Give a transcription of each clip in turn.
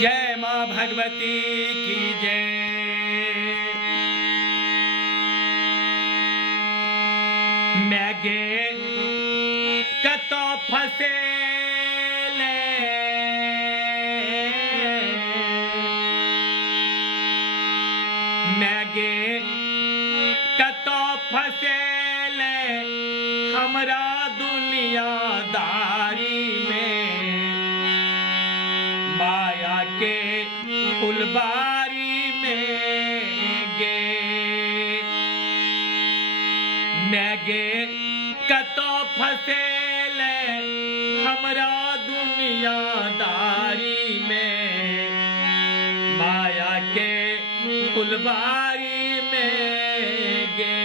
जय माँ भगवती की जय। मैं गे कतो फसे मैं गे कतो फसे हमरा दुनियादारी में माया के फुलबारी में गे मैं गे कतो फसेल हमरा दुनियादारी में माया के फुलबारी में गे।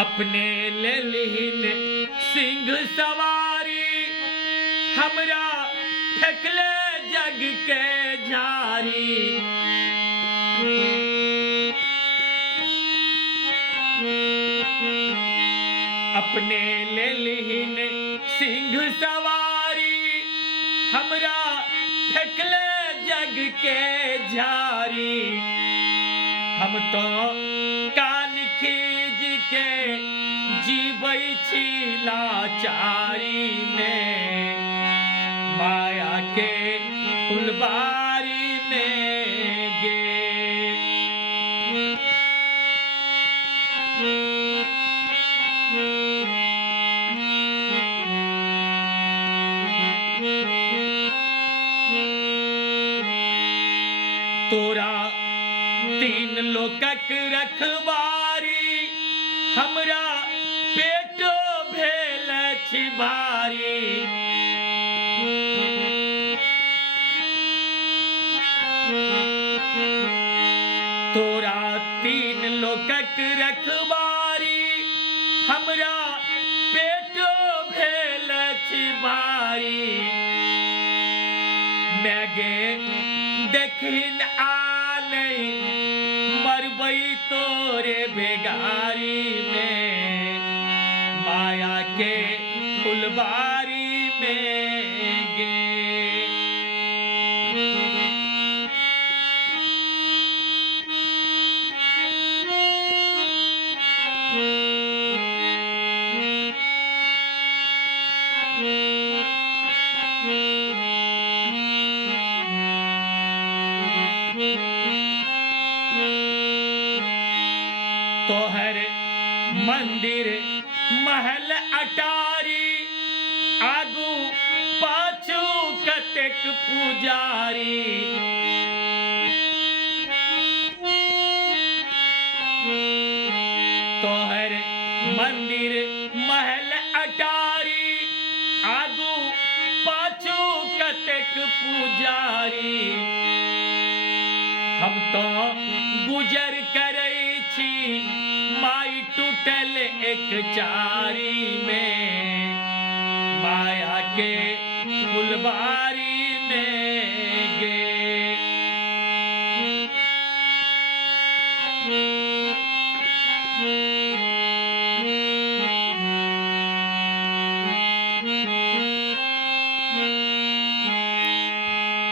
अपने ले लिहिन सिंह सवारी हमरा फेंकले जग के झारी अपने ले लिहिन सिंह सवारी हमरा फेंकले जग के झारी हम तो कान खींच के जीवै छी लाचारी में माया के फुलबारी में गे। तोरा तीन लोकक रखबारी हमरा पेटो भेल छी भारी तोरा तीन लोकक रखबारी हमरा पेटो भेल छी भारी मैं गे देखिन आने मरबै तोरे बेगारी में माया के फुलबारी में गे। तोहर मंदिर महल अटारी आगू पाछू कतेक पुजारी तोहर मंदिर महल अटारी आगू पाछू कतेक पुजारी हम तो गुजर करै छी माई टूटल एक चारी में माया के फुलबारी में गे।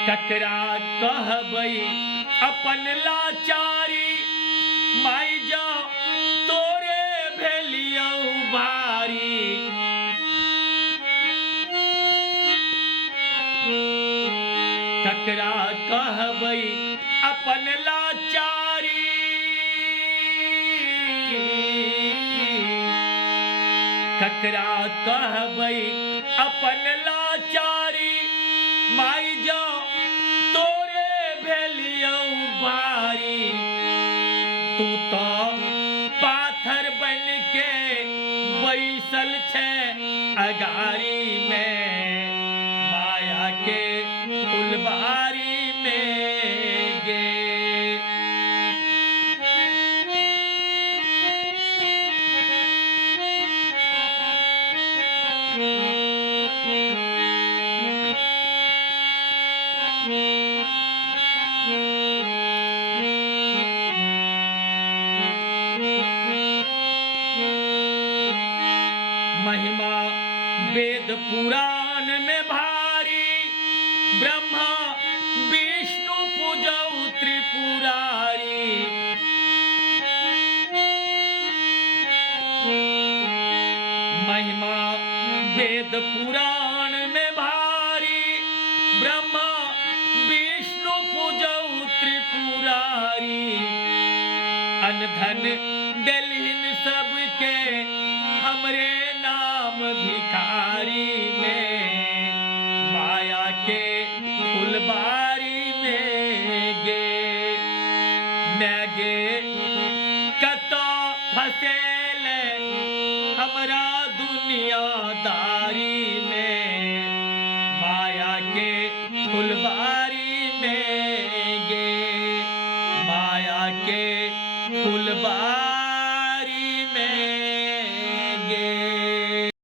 ककरा कहबै अपन लाचारी माई जो तोरे भेलियौ भारी ककरा कहबै अपन लाचारी ककरा कहबै अपन लाचारी माई जो तोरे भेलियौ भारी तू तो पाथर बन के बैसल छे अगारी में माया के फुलबारी में गे। महिमा वेद पुराण में भारी, ब्रह्मा विष्णु पूजऊ त्रिपुरारी। महिमा वेद पुराण में भारी, ब्रह्मा विष्णु पूजऊ त्रिपुरारी। अनधन दिलहीन सबके हमरे नाम भिखारी में, माया के फुलबारी में गे। मैं गे कतो फसेल हमरा दुनियादारी में, माया के फुलबारी में गे, माया के फुलबारी